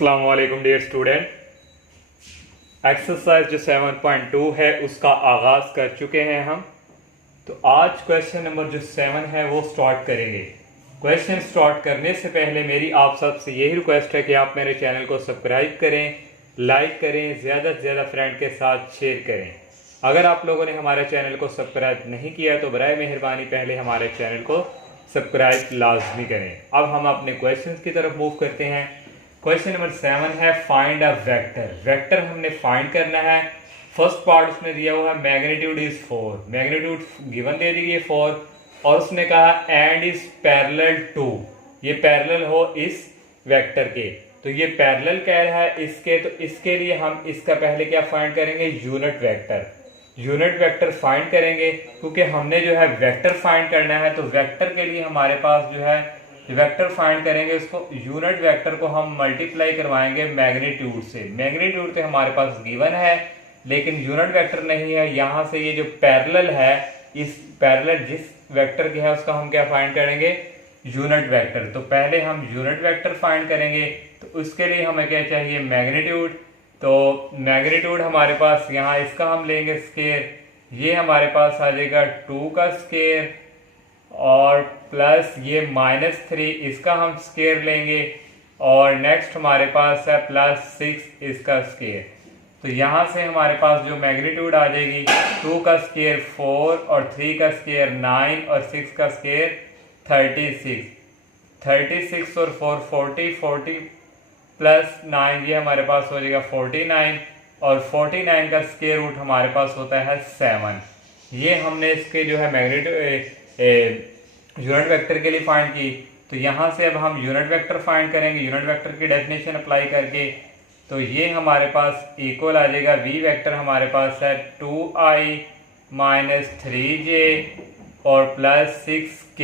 अस्सलाम वालेकुम dear student. Exercise जो 7.2 है उसका आगाज कर चुके हैं हम। तो आज क्वेश्चन नंबर जो 7 है वो स्टार्ट करेंगे। क्वेश्चन स्टार्ट करने से पहले मेरी आप सबसे यही रिक्वेस्ट है कि आप मेरे चैनल को सब्सक्राइब करें, लाइक करें, ज़्यादा से ज़्यादा फ्रेंड के साथ शेयर करें। अगर आप लोगों ने हमारे चैनल को सब्सक्राइब नहीं किया तो बराए मेहरबानी पहले हमारे चैनल को सब्सक्राइब लाजमी करें। अब हम अपने क्वेश्चन की तरफ मूव करते हैं। क्वेश्चन नंबर 7 है फाइंड अ वेक्टर। वेक्टर हमने फाइंड करना है। फर्स्ट पार्ट उसने दिया हुआ है मैग्नीट्यूड इज 4, मैग्नीट्यूड गिवन दे दी है 4 और उसने कहा एंड इज पैरेलल टू, ये पैरेलल हो इस वेक्टर के। तो ये पैरेलल कह रहा है इसके, तो इसके लिए हम इसका पहले क्या फाइंड करेंगे, unit vector. Unit vector find करेंगे क्योंकि हमने जो है वेक्टर फाइंड करना है। तो वेक्टर के लिए हमारे पास जो है वेक्टर फाइंड करेंगे, उसको यूनिट वेक्टर को हम मल्टीप्लाई करवाएंगे मैग्नीट्यूड से। मैग्नीट्यूड तो हमारे पास गिवन है लेकिन यूनिट वेक्टर नहीं है। यहाँ से ये जो पैरेलल है, इस पैरेलल जिस वेक्टर के है उसका हम क्या फाइंड करेंगे, यूनिट वेक्टर। तो पहले हम यूनिट वेक्टर फाइंड करेंगे, तो उसके लिए हमें क्या चाहिए, मैग्नीट्यूड। तो मैग्नीट्यूड हमारे पास यहाँ इसका हम लेंगे स्केयर, ये हमारे पास आ जाएगा 2 का स्केयर और प्लस ये -3 इसका हम स्केयर लेंगे और नेक्स्ट हमारे पास है +6 इसका स्केयर। तो यहाँ से हमारे पास जो मैग्नीट्यूड आ जाएगी 2 का स्केयर 4 और 3 का स्केयर 9 और 6 का स्केयर 36। 36 और 4 40 प्लस 9 ये हमारे पास हो जाएगा 49 और 49 का स्केयर रूट हमारे पास होता है 7। ये हमने इसके जो है मैग्नीट्यूड यूनिट वेक्टर के लिए फाइंड की। तो यहाँ से अब हम यूनिट वेक्टर फाइंड करेंगे यूनिट वेक्टर की डेफिनेशन अप्लाई करके। तो ये हमारे पास इक्वल आ जाएगा वी वेक्टर हमारे पास है 2i - 3j और +6k।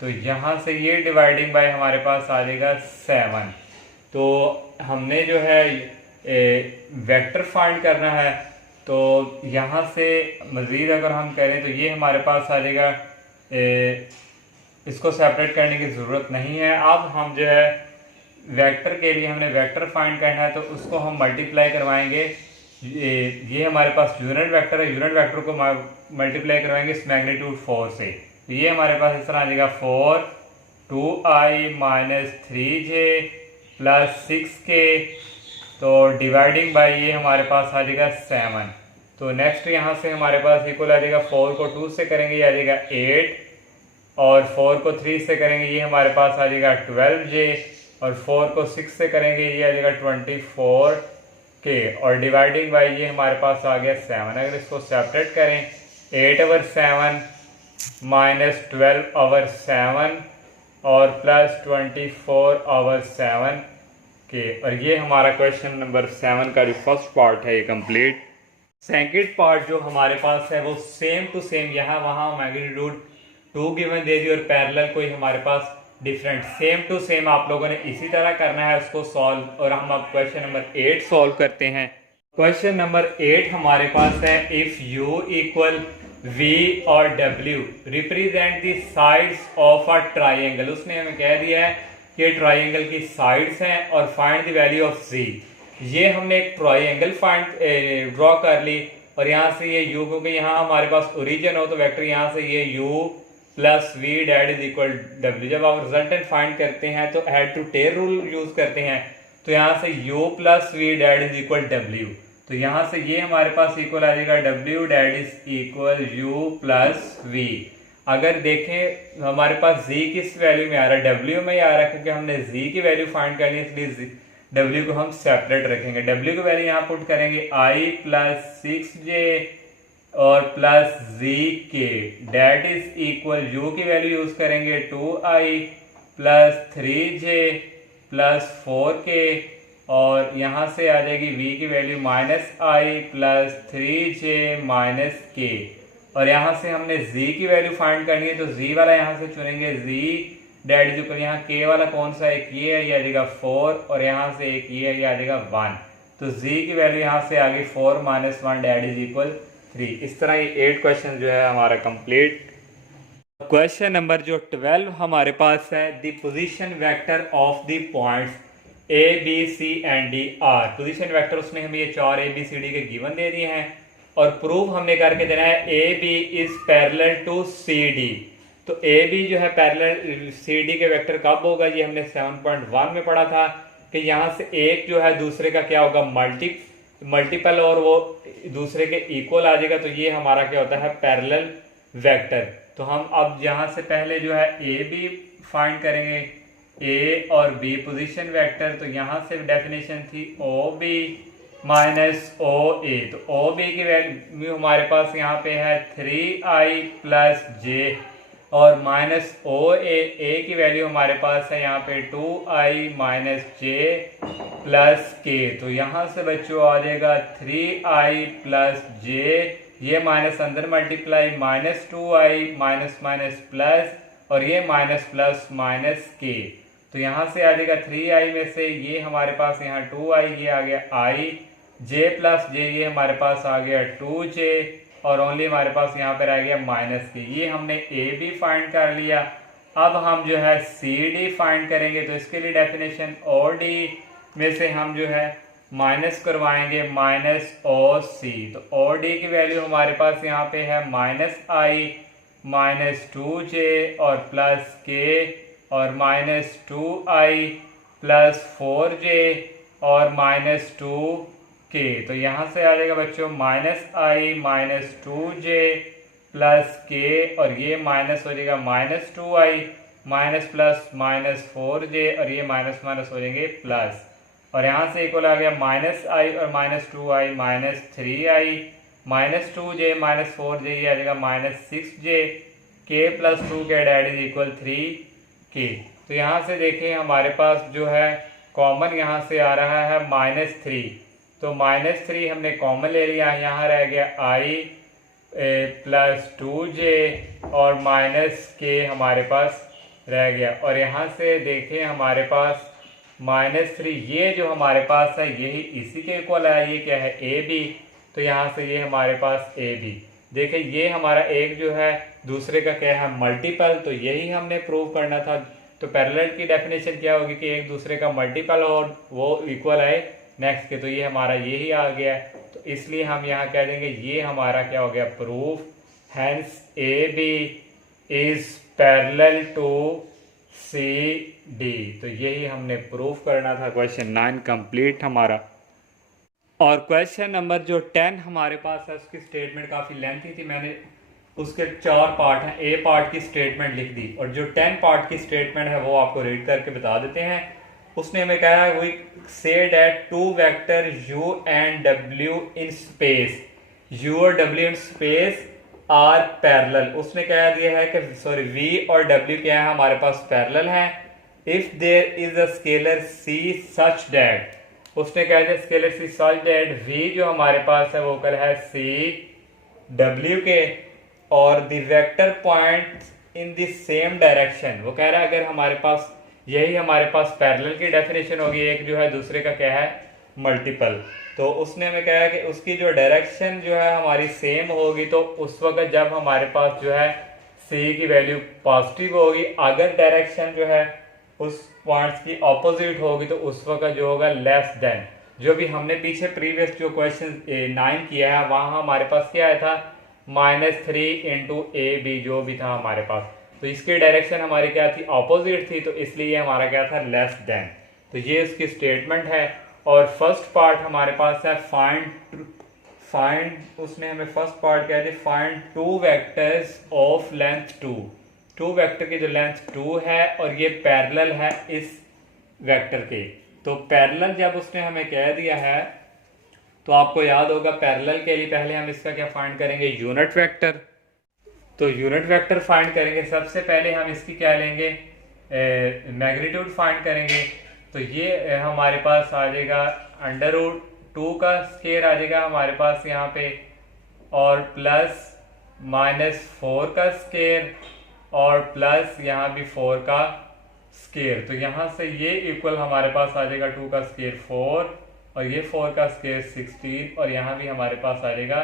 तो यहाँ से ये डिवाइडिंग बाय हमारे पास आ जाएगा 7। तो हमने जो है वेक्टर फाइंड करना है। तो यहाँ से मज़ीद अगर हम करें तो ये हमारे पास आ जाएगा, इसको सेपरेट करने की ज़रूरत नहीं है। अब हम जो है वेक्टर के लिए हमने वेक्टर फाइंड करना है तो उसको हम मल्टीप्लाई करवाएंगे। ये हमारे पास यूनिट वेक्टर है, यूनिट वेक्टर को मल्टीप्लाई करवाएंगे इस मैग्नीट्यूड 4 से। तो ये हमारे पास इस तरह आ जाएगा 4 2i - 3j +6k। तो डिवाइडिंग बाय ये हमारे पास आ जाएगा 7। तो नेक्स्ट यहाँ से हमारे पास इक्वल आ जाएगा 4 को 2 से करेंगे ये आ जाएगा 8 और 4 को 3 से करेंगे ये हमारे पास आ जाएगा 12j और 4 को 6 से करेंगे ये आ जाएगा 24k और डिवाइडिंग बाय ये हमारे पास आ गया 7। अगर इसको सेपरेट करें 8/7 - 12/7 और +24/7 के, और ये हमारा क्वेश्चन नंबर 7 का जो फर्स्ट पार्ट है ये कंप्लीट। सेकंड पार्ट जो हमारे पास है वो सेम टू सेम, यहाँ वहाँ मैग्नीट्यूड 2 गिवन दे दी और पैरेलल कोई हमारे पास डिफरेंट, सेम टू सेम आप लोगों ने इसी तरह करना है उसको सॉल्व। और हम अब क्वेश्चन नंबर 8 सॉल्व करते हैं। क्वेश्चन नंबर 8 हमारे पास है इफ u इक्वल v और w represent the sides of a triangle. उसने हमें कह दिया है कि ट्राइंगल की साइड्स हैं और find the value of z। ये हमने एक ट्राइंगल फाइंड ड्रॉ कर ली और यहाँ से ये u, क्योंकि यहाँ हमारे पास ओरिजिन हो तो वेक्टर यहाँ से ये u + v dot is equal w। जब आप रिजल्टेंट फाइंड करते हैं तो head to tail rule use करते हैं। तो यहाँ से u + v dot is equal w। तो यहाँ से ये हमारे पास इक्वल आ जाएगा w dot is equal u + v। अगर देखें हमारे पास z किस वैल्यू में आ रहा है, w में आ रहा है, क्योंकि हमने z की वैल्यू फाइंड करनी है इसलिए w को हम सेपरेट रखेंगे। w की वैल्यू यहाँ पुट करेंगे i + 6j और +zk dot is equal u की वैल्यू यूज करेंगे 2i + 3j + 4k और यहाँ से आ जाएगी v की वैल्यू -i + 3j - k और यहाँ से हमने z की वैल्यू फाइंड करनी है। तो z वाला यहाँ से चुनेंगे, z डेट इज इक्वल, यहाँ k वाला कौन सा, एक ये है, ये आ जाएगा 4 और यहाँ से एक ये है, ये आ जाएगा 1। तो z की वैल्यू यहाँ से आ गई 4 - 1 डेट इज इक्वल 3। इस तरह ये 8 क्वेश्चन जो है हमारा कंप्लीट। क्वेश्चन नंबर जो 12 हमारे पास है the position vector of the points A B C and D are. Position vector उसने हमें ये 4 ए बी सी डी के गिवन दे दिए हैं और प्रूफ हमने करके देना है A B is parallel to C D. तो ए बी जो है पैरेलल सी डी के वेक्टर कब होगा, ये हमने 7.1 में पढ़ा था कि यहाँ से एक जो है दूसरे का क्या होगा मल्टीपल और वो दूसरे के इक्वल आ जाएगा। तो ये हमारा क्या होता है पैरेलल वेक्टर। तो हम अब यहाँ से पहले जो है ए बी फाइंड करेंगे, ए और बी पोजीशन वेक्टर। तो यहाँ से डेफिनेशन थी ओ बी माइनस ओ ए। तो ओ बी की वैल्यू हमारे पास यहाँ पे है 3i प्लस जे और माइनस ओ ए की वैल्यू हमारे पास है यहाँ पे 2i माइनस जे प्लस के। तो यहाँ से बच्चों आ जाएगा 3i प्लस जे, ये माइनस अंदर multiply minus 2i minus minus plus और ये माइनस प्लस माइनस के। तो यहाँ से आ जाएगा 3i में से ये हमारे पास यहाँ 2i, ये आ गया i, j प्लस जे ये हमारे पास आ गया 2j और ओनली हमारे पास यहाँ पर आ गया माइनस के। ये हमने ए बी फाइंड कर लिया। अब हम जो है सी डी फाइंड करेंगे। तो इसके लिए डेफिनेशन ओ डी में से हम जो है माइनस करवाएंगे माइनस ओ सी। तो ओ डी की वैल्यू हमारे पास यहाँ पे है माइनस आई माइनस 2j और प्लस के और माइनस 2i प्लस 4j और माइनस 2k। तो यहाँ से आ जाएगा बच्चों माइनस आई माइनस 2j प्लस के और ये माइनस हो जाएगा minus 2i minus plus minus 4j और ये माइनस माइनस हो जाएंगे प्लस और यहाँ से इक्वल आ गया माइनस आई और minus 2i minus 3i minus 2j minus 4j, ये आ जाएगा माइनस 6j के प्लस 2 के डेट इज इक्वल 3k। तो यहाँ से देखें हमारे पास जो है कॉमन यहाँ से आ रहा है माइनस 3। तो माइनस 3 हमने कॉमन ले लिया, यहाँ रह गया i प्लस 2j और माइनस के हमारे पास रह गया और यहाँ से देखें हमारे पास माइनस 3 ये जो हमारे पास है यही इसी के इक्वल है। ये क्या है ए बी। तो यहाँ से ये हमारे पास ए बी। देखिए ये हमारा एक जो है दूसरे का क्या है मल्टीपल। तो यही हमने प्रूव करना था। तो पैरेलल की डेफिनेशन क्या होगी कि एक दूसरे का मल्टीपल और वो इक्वल है नेक्स्ट के। तो ये हमारा यही आ गया। तो इसलिए हम यहाँ कह देंगे ये हमारा क्या हो गया proof, hence A B is parallel to C D. तो यही हमने प्रूफ करना था। क्वेश्चन 9 कंप्लीट हमारा। और क्वेश्चन नंबर जो 10 हमारे पास है उसकी स्टेटमेंट काफ़ी लेंथी थी। मैंने उसके 4 पार्ट हैं, ए पार्ट की स्टेटमेंट लिख दी और जो 10 पार्ट की स्टेटमेंट है वो आपको रीड करके बता देते हैं। उसने हमें कहा है we say that two vector u and w in space, u और w in space are parallel. उसने कह दिया है कि सॉरी v और w क्या है हमारे पास पैरेलल है if there is a scalar c such that. उसने कह दिया scalar c such that v जो हमारे पास है वो कल है c w के और the vector point in the same direction. वो कह रहा है अगर हमारे पास यही हमारे पास पैरेलल की डेफिनेशन होगी, एक जो है दूसरे का क्या है मल्टीपल। तो उसने हमें कहा कि उसकी जो डायरेक्शन जो है हमारी सेम होगी तो उस वक्त जब हमारे पास जो है c की वैल्यू पॉजिटिव होगी। अगर डायरेक्शन जो है उस पॉइंट्स की ऑपोजिट होगी तो उस वक्त जो होगा लेस देन। जो भी हमने पीछे प्रीवियस जो क्वेश्चन 9 किया है वहाँ हमारे पास क्या आया था -3 इंटू ए बी जो भी था हमारे पास। तो इसकी डायरेक्शन हमारी क्या थी ऑपोजिट थी तो इसलिए हमारा क्या था लेस देन। तो ये इसकी स्टेटमेंट है। और फर्स्ट पार्ट हमारे पास है फाइंड उसने हमें फर्स्ट पार्ट क्या दिया find two vectors of length 2। Two vector की जो लेंथ 2 है और ये पैरेलल है इस वेक्टर के। तो पैरेलल जब उसने हमें कह दिया है तो आपको याद होगा पैरेलल के लिए पहले हम इसका क्या फाइंड करेंगे यूनिट वेक्टर। तो यूनिट वेक्टर फाइंड करेंगे सबसे पहले हम इसकी क्या लेंगे मैग्नीट्यूड फाइंड करेंगे। तो ये हमारे पास आ जाएगा √2 का स्केयर आ जाएगा हमारे पास यहाँ पे और प्लस -4 का स्केयर और प्लस यहाँ भी 4 का स्केयर। तो यहाँ से ये इक्वल हमारे पास आ जाएगा 2 का स्केयर 4 और ये 4 का स्केयर 16 और यहाँ भी हमारे पास आ जाएगा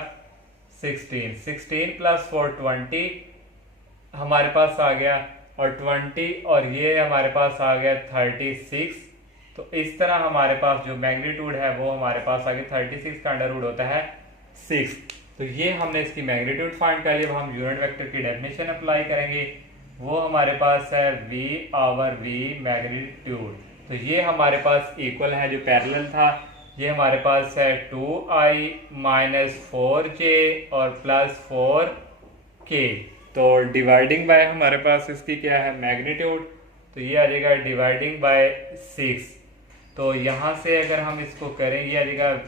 16 प्लस 4 20 हमारे पास आ गया और 20 और ये हमारे पास आ गया 36 तो इस तरह हमारे पास जो मैग्नीट्यूड है वो हमारे पास आगे 36 का अंडर रूट होता है 6। तो ये हमने इसकी मैग्नीट्यूड फाइंड कर लिया। अब हम यूनिट वेक्टर की डेफिनेशन अप्लाई करेंगे, वो हमारे पास है v/v मैग्नीट्यूड। तो ये हमारे पास इक्वल है, जो पैरेलल था, ये हमारे पास है 2i माइनस 4j और प्लस 4k। तो डिवाइडिंग बाय हमारे पास इसकी क्या है, मैग्नीट्यूड, तो ये आ जाएगा डिवाइडिंग बाय 6। तो यहाँ से अगर हम इसको करें, ये आ जाएगा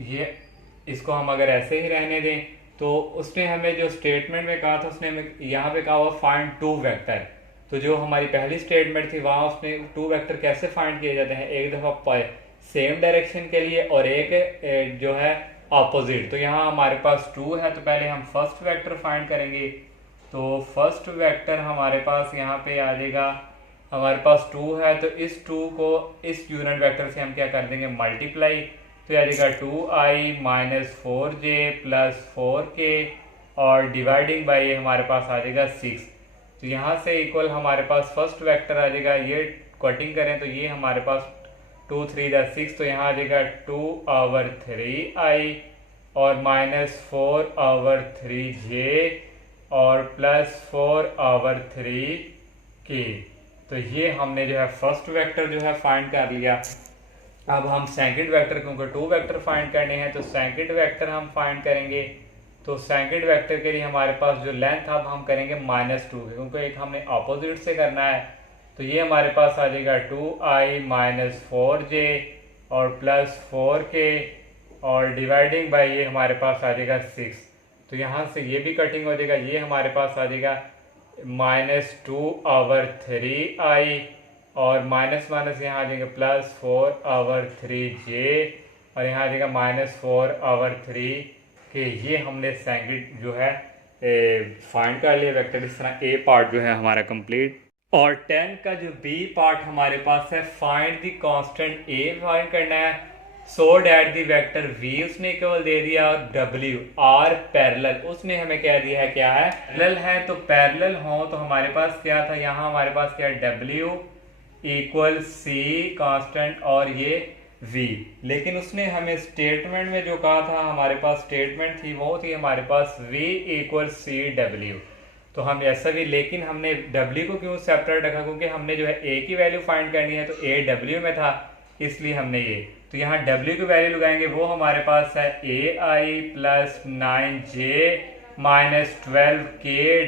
ये इसको हम अगर ऐसे ही रहने दें, तो उसने हमें जो स्टेटमेंट में कहा था, उसने हमें यहाँ पे कहा हुआ फाइंड टू वेक्टर। तो जो हमारी पहली स्टेटमेंट थी वहाँ उसने टू वेक्टर कैसे फाइंड किए जाते हैं, एक दफ़ा सेम डायरेक्शन के लिए और एक जो है ऑपोजिट। तो यहाँ हमारे पास टू है, तो पहले हम फर्स्ट वेक्टर फाइंड करेंगे। तो फर्स्ट वेक्टर हमारे पास यहाँ पे आ जाएगा, हमारे पास टू है, तो इस टू को इस यूनिट वेक्टर से हम क्या कर देंगे, मल्टीप्लाई। तो आ जाएगा 2i minus 4j plus 4k और डिवाइडिंग बाई ये हमारे पास आ जाएगा 6। तो यहाँ से इक्वल हमारे पास फर्स्ट वेक्टर आ जाएगा, ये कटिंग करें तो ये हमारे पास 2 3 6, तो यहाँ आ जाएगा 2/3i और माइनस 4/3j और प्लस 4/3k। तो ये हमने जो है फर्स्ट वेक्टर जो है फाइंड कर लिया। अब हम सेकंड वेक्टर, क्योंकि टू वेक्टर फाइंड करने हैं, तो सेकंड वेक्टर हम फाइंड करेंगे। तो सेकंड वेक्टर के लिए हमारे पास जो लेंथ अब हम करेंगे -2, क्योंकि एक हमने ऑपोजिट से करना है। तो ये हमारे पास आ जाएगा 2i माइनस 4j और प्लस 4k और डिवाइडिंग बाय ये हमारे पास आ जाएगा 6। तो यहाँ से ये भी कटिंग हो जाएगा, ये हमारे पास आ जाएगा -2/3i और माइनस माइनस यहाँ आ जाएगा प्लस 4/3j और यहाँ आ जाएगा -4/3k। ये हमने सेकंड जो है फाइंड कर लिया वेक्टर। इस तरह ए पार्ट जो है हमारा कंप्लीट। और 10 का जो बी पार्ट हमारे पास है, find the constant A find करना है, सो डैट द वेक्टर v उसने केवल दे दिया और w आर पैरेलल उसने हमें क्या दिया है, क्या है, पैरेलल है। तो पैरेलल हो तो हमारे पास क्या था, यहाँ हमारे पास क्या है, w इक्वल सी कांस्टेंट और ये v। लेकिन उसने हमें स्टेटमेंट में जो कहा था, हमारे पास स्टेटमेंट थी वो थी हमारे पास v इक्वल सी w। तो हम ऐसा भी, लेकिन हमने w को क्यों सेपरेट रखा, क्योंकि हमने जो है a की वैल्यू फाइंड करनी है, तो a w में था, इसलिए हमने ये। तो यहाँ w की वैल्यू लगाएंगे, वो हमारे पास है ai plus 9j minus 12k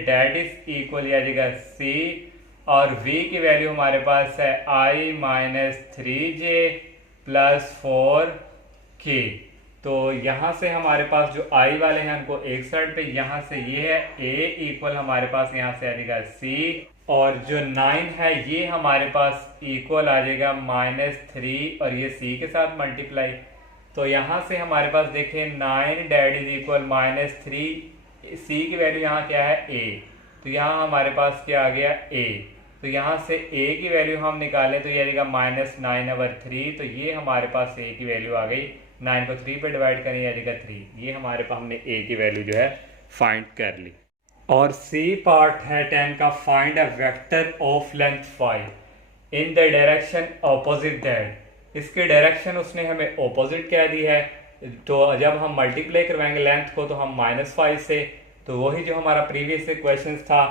det is equal आ जाएगा c और v की वैल्यू हमारे पास है i minus 3j plus 4k। तो यहाँ से हमारे पास जो i वाले हैं उनको एक साइड पे, यहाँ से ये है a इक्वल हमारे पास यहाँ से आ जाएगा c और जो 9 है ये हमारे पास इक्वल आ जाएगा -3 और ये c के साथ मल्टीप्लाई। तो यहाँ से हमारे पास देखें 9 डेट इज इक्वल -3, c की वैल्यू यहाँ क्या है a, तो यहाँ हमारे पास क्या आ गया a। तो यहाँ से a की वैल्यू हम निकालें तो ये आ जाएगा -9/3, तो ये हमारे पास a की वैल्यू आ गई। 9 को 3 पे डिवाइड करें, आ जाएगा 3। ये हमारे पास हमने a की वैल्यू जो है फाइंड कर ली। और c पार्ट है 10 का, find a vector of length 5 in the direction opposite that. इसके डायरेक्शन उसने हमें ऑपोजिट कह दी है। तो जब हम मल्टीप्लाई करवाएंगे लेंथ को तो हम -5 से, तो वही जो हमारा प्रीवियस क्वेश्चन था,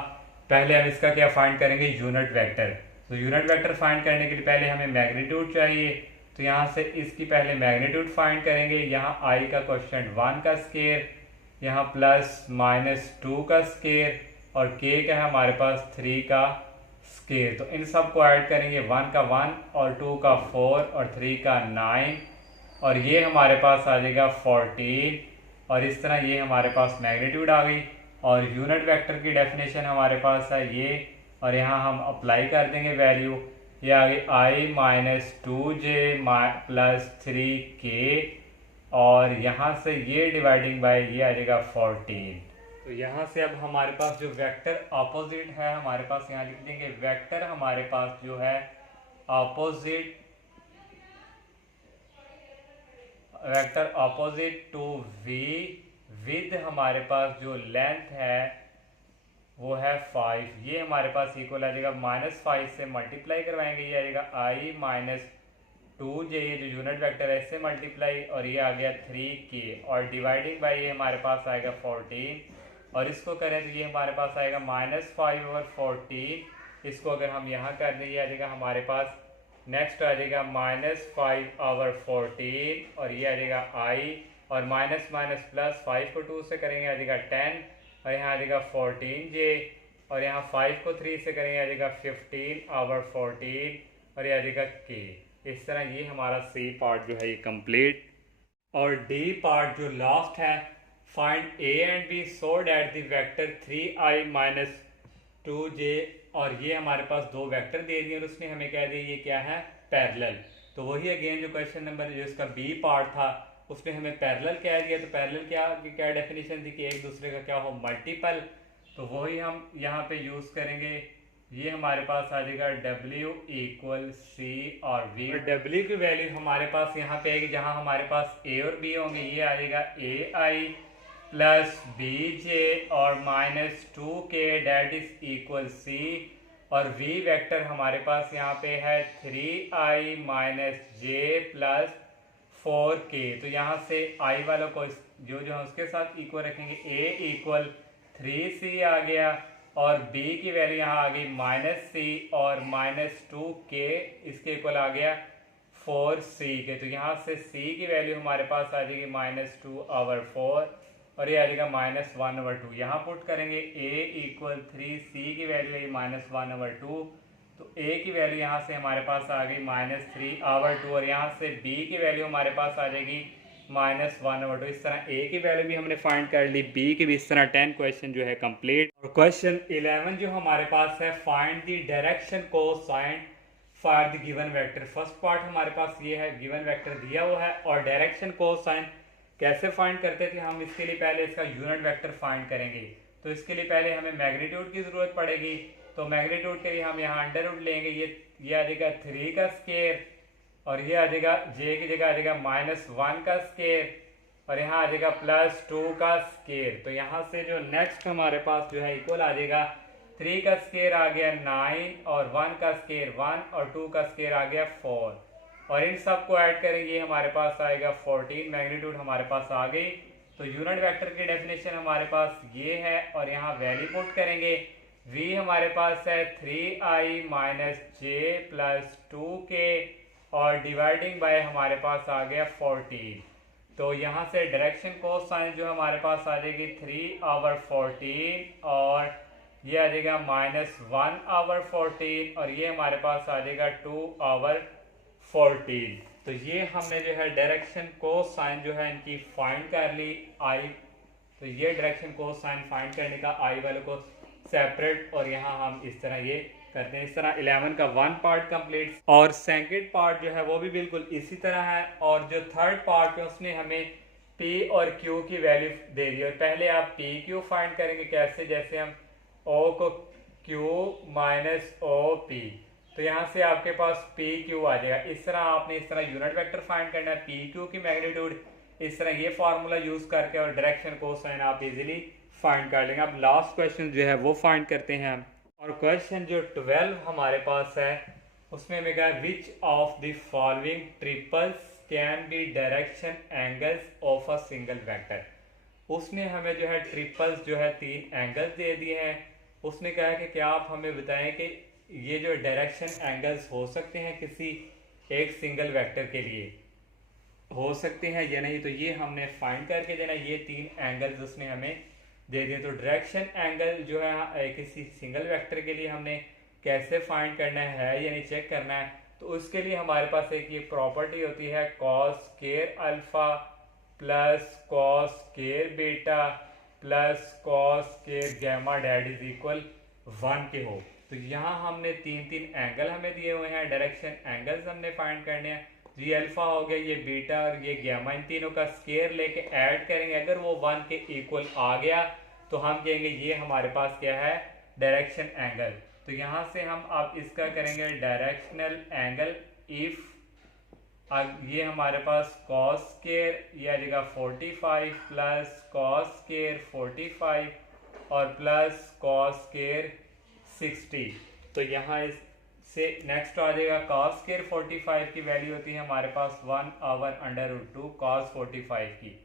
पहले हम इसका क्या फाइंड करेंगे, यूनिट वेक्टर। तो यूनिट वेक्टर फाइंड करने के लिए पहले हमें मैग्नीट्यूड चाहिए। तो यहाँ से इसकी पहले मैग्नीट्यूड फाइंड करेंगे। यहाँ i का क्वेश्चन 1 का स्केयर, यहाँ प्लस -2 का स्केयर और k का है हमारे पास 3 का स्केयर। तो इन सब को ऐड करेंगे, 1 का 1 और 2 का 4 और 3 का 9 और ये हमारे पास आ जाएगा 14 और इस तरह ये हमारे पास मैग्नीट्यूड आ गई। और यूनिट वेक्टर की डेफिनेशन हमारे पास है ये, और यहाँ हम अप्लाई कर देंगे वैल्यू, ये आ गई i minus 2j plus 3k और यहाँ से ये डिवाइडिंग बाय ये आ जाएगा 14। तो यहाँ से अब हमारे पास जो वेक्टर अपोजिट है, हमारे पास यहाँ लिख देंगे वेक्टर हमारे पास जो है opposite, vector opposite to v with हमारे पास जो लेंथ है वो है 5। ये हमारे पास इक्वल आ जाएगा -5 से मल्टीप्लाई करवाएंगे, ये आ जाएगा i माइनस 2j, ये जो यूनिट वेक्टर है इससे मल्टीप्लाई, और ये आ गया 3k, और डिवाइडिंग बाई ये हमारे पास आएगा 14, और इसको करें तो ये हमारे पास आएगा -5/14। इसको अगर हम यहाँ कर दें, ये आ जाएगा हमारे पास, नेक्स्ट आ जाएगा -5/14, और ये आ जाएगा i, और माइनस माइनस प्लस 5 को 2 से करेंगे आ जाएगा 10, और यहाँ आ जाएगा 14j, और यहाँ 5 को 3 से करेंगे आ जाएगा 15/14, और ये आ जाएगा k। इस तरह ये हमारा सी पार्ट जो है ये कंप्लीट। और डी पार्ट जो लास्ट है, find a and b so that the vector 3i minus 2j, और ये हमारे पास दो वेक्टर दे दिए और उसने हमें कह दिया ये क्या है, पैरेलल। तो वही अगेन जो क्वेश्चन नंबर जो इसका बी पार्ट था उसने हमें पैरेलल कह दिया, तो पैरेलल क्या डेफिनेशन थी कि एक दूसरे का क्या हो, मल्टीपल। तो वही हम यहाँ पे यूज करेंगे। ये हमारे पास आ जाएगा W इक्वल C और V, और W की वैल्यू हमारे पास यहाँ पे आएगी, जहाँ हमारे पास A और B होंगे, ये आएगा AI प्लस BJ और -2K dot is equal C, और V वेक्टर हमारे पास यहाँ पे है 3i minus J plus 4K। तो यहाँ से I वालों को जो जो है उसके साथ इक्वल रखेंगे, A इक्वल 3C आ गया, और b की वैल्यू यहाँ आ गई -c, और -2k इसके इक्वल आ गया 4c के। तो यहाँ से c की वैल्यू हमारे पास आ जाएगी -2/4, और ये आ जाएगा -1/2। यहाँ पुट करेंगे a इक्वल 3c की वैल्यू है -1/2, तो a की वैल्यू यहाँ से हमारे पास आ गई -3/2, और यहाँ से b की वैल्यू हमारे पास आ जाएगी -1/2। इस तरह a की वैल्यू भी हमने फाइंड कर ली, b की भी। इस तरह 10 क्वेश्चन जो है कंप्लीट। और क्वेश्चन 11 जो हमारे पास है, find the direction cosine for the given vector. First part हमारे पास ये है, गिवन वेक्टर दिया हुआ है, और डायरेक्शन कोसाइन कैसे फाइंड करते थे हम, इसके लिए पहले इसका यूनिट वेक्टर फाइंड करेंगे। तो इसके लिए पहले हमें मैग्नीट्यूड की जरूरत पड़ेगी। तो मैग्नीट्यूड के लिए हम यहाँ अंडर रूट लेंगे, ये आ जाएगा 3 का स्केयर, और ये आ जाएगा j की जगह आ जाएगा -1 का स्केयर, और यहाँ आ जाएगा +2 का स्केयर। तो यहाँ से जो नेक्स्ट हमारे पास जो है इक्वल आ जाएगा, 3 का स्केयर आ गया 9, और 1 का स्केयर 1, और 2 का स्केयर आ गया 4, और इन सब को ऐड करेंगे हमारे पास आएगा 14। मैग्नीट्यूड हमारे पास आ गई। तो यूनिट वेक्टर की डेफिनेशन हमारे पास ये है, और यहाँ वैल्यू पुट करेंगे। v हमारे पास है 3i minus j plus 2k, और डिवाइडिंग बाय हमारे पास आ गया 14। तो यहाँ से डायरेक्शन कोसाइन जो हमारे पास आ जाएगी 3/14, और ये आ जाएगा -1/14, और ये हमारे पास आ जाएगा 2/14। तो ये हमने जो है डायरेक्शन कोसाइन जो है इनकी फाइंड कर ली आई। तो ये डायरेक्शन कोसाइन फाइंड करने का आई वाले को सेपरेट, और यहाँ हम इस तरह ये करते हैं। इस तरह 11 का 1 पार्ट कंप्लीट, और सेकंड पार्ट जो है वो भी बिल्कुल इसी तरह है। और जो थर्ड पार्ट है उसने हमें P और Q की वैल्यू दे दी, और पहले आप PQ फाइंड करेंगे कैसे, जैसे हम O को Q माइनस OP, तो यहाँ से आपके पास PQ आ जाएगा। इस तरह आपने इस तरह यूनिट वेक्टर फाइंड करना है, PQ की मैग्नीट्यूड इस तरह ये फार्मूला यूज करके, और डायरेक्शन कोसाइन आप इजीली फाइंड कर लेंगे। अब लास्ट क्वेश्चन जो है वो फाइंड करते हैं हम। और क्वेश्चन जो 12 हमारे पास है उसमें हमें कहा which of the following triples can be direction angles of a single vector. उसने हमें जो है ट्रिपल्स जो है 3 एंगल्स दे दिए हैं। उसने कहा कि क्या आप हमें बताएं कि ये जो डायरेक्शन एंगल्स हो सकते हैं किसी एक सिंगल वेक्टर के लिए, हो सकते हैं या नहीं। तो ये हमने फाइंड करके देना, ये 3 एंगल्स उसने हमें दे दिए। तो डायरेक्शन एंगल जो है किसी सिंगल वेक्टर के लिए हमने कैसे फाइंड करना है यानी चेक करना है, तो उसके लिए हमारे पास एक ये प्रॉपर्टी होती है cos square alpha plus cos square beta plus cos square gamma dot is equal 1 के हो। तो यहाँ हमने 3 एंगल हमें दिए हुए हैं, डायरेक्शन एंगल्स हमने फाइंड करने हैं। ये अल्फा हो गया, ये बीटा और ये गैमा, इन तीनों का स्क्वायर लेके ऐड करेंगे। अगर वो 1 के इक्वल आ गया तो हम कहेंगे ये हमारे पास क्या है, डायरेक्शन एंगल। तो यहाँ से हम अब इसका करेंगे डायरेक्शनल एंगल इफ ये हमारे पास कॉस स्क्वायर ये आ जाएगा 45 प्लस कॉस स्क्वायर 45 और प्लस कॉस स्क्वायर 60। तो यहाँ इससे नेक्स्ट आ जाएगा कॉस स्क्वायर 45 की वैल्यू होती है हमारे पास 1/√2 कॉस 45 की,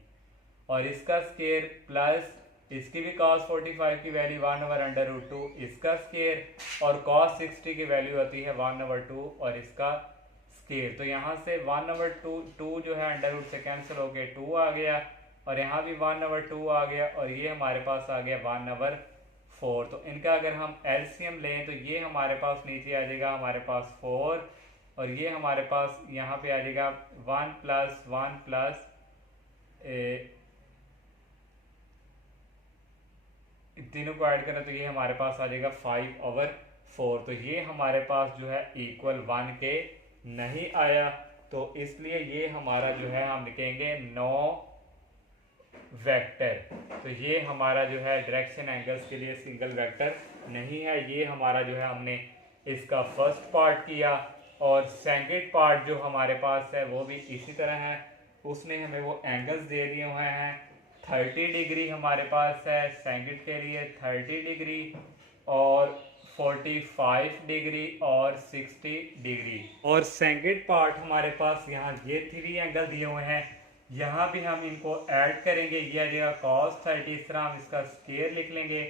और इसका स्क्वायर प्लस इसकी भी cos 45 की वैल्यू 1/√2 इसका स्क्वायर, और cos 60 की वैल्यू होती है 1/2 और इसका स्क्वायर। तो यहाँ से 1/2 जो है अंडर रूट से कैंसिल होके 2 आ गया, और यहाँ भी 1/2 आ गया, और ये हमारे पास आ गया 1/4। तो इनका अगर हम एलसीएम लें तो ये हमारे पास नीचे आ जाएगा हमारे पास 4, और ये हमारे पास यहाँ पे आ जाएगा 1 + 1 तीनों को ऐड करें तो ये हमारे पास आ जाएगा 5/4। तो ये हमारे पास जो है इक्वल 1 के नहीं आया, तो इसलिए ये हमारा जो है हम लिखेंगे नो वेक्टर। तो ये हमारा जो है डायरेक्शन एंगल्स के लिए सिंगल वेक्टर नहीं है। ये हमारा जो है हमने इसका फर्स्ट पार्ट किया, और सेकंड पार्ट जो हमारे पास है वो भी इसी तरह है। उसने हमें वो एंगल्स दे दिए हुए हैं, 30 डिग्री हमारे पास है सेकंड के लिए 30 डिग्री, और 45 डिग्री और 60 डिग्री। और सेकंड पार्ट हमारे पास यहाँ ये 3 एंगल दिए हुए हैं, यहाँ भी हम इनको ऐड करेंगे। ये आ जाएगा cos 30, इस तरह हम इसका स्क्वायर लिख लेंगे,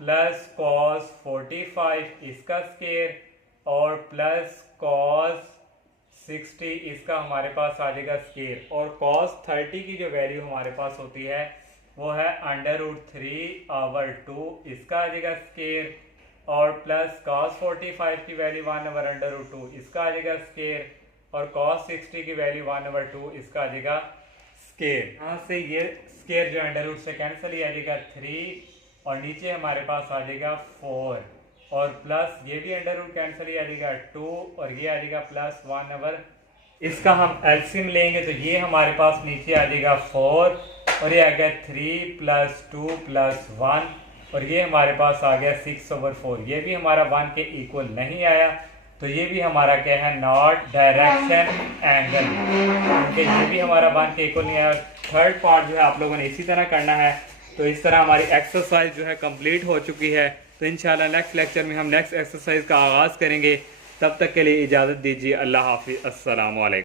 प्लस cos 45 इसका स्क्वायर, और प्लस cos 60 इसका हमारे पास आ जाएगा स्क्वायर। और cos 30 की जो वैल्यू हमारे पास होती है वो है √3/2 इसका आ जाएगा स्क्वायर, और प्लस cos 45 की वैल्यू 1/√2 इसका आ जाएगा स्क्वायर, और cos 60 की वैल्यू 1/2 इसका आ जाएगा स्क्वायर। यहाँ से ये स्क्वायर जो अंडर रूट से कैंसिल ही आ जाएगा 3, और नीचे हमारे पास आ जाएगा 4, और प्लस ये भी अंडर रूट कैंसिल ही आ जाएगा 2, और ये आ जाएगा प्लस 1/। इसका हम एलसीएम लेंगे तो ये हमारे पास नीचे आ जाएगा 4, और ये आ गया 3 + 2 + 1, और ये हमारे पास आ गया 6/4। ये भी हमारा 1 के इक्वल नहीं आया, तो ये भी हमारा क्या है नॉट डायरेक्शन एंगल, क्योंकि ये भी हमारा 1 के इक्वल नहीं आया। थर्ड पार्ट जो है आप लोगों ने इसी तरह करना है। तो इस तरह हमारी एक्सरसाइज जो है कंप्लीट हो चुकी है। तो इंशाल्लाह नेक्स्ट लेक्चर में हम नेक्स्ट एक्सरसाइज का आगाज़ करेंगे। तब तक के लिए इजाज़त दीजिए। अल्लाह हाफिज़। अस्सलाम वालेकुम।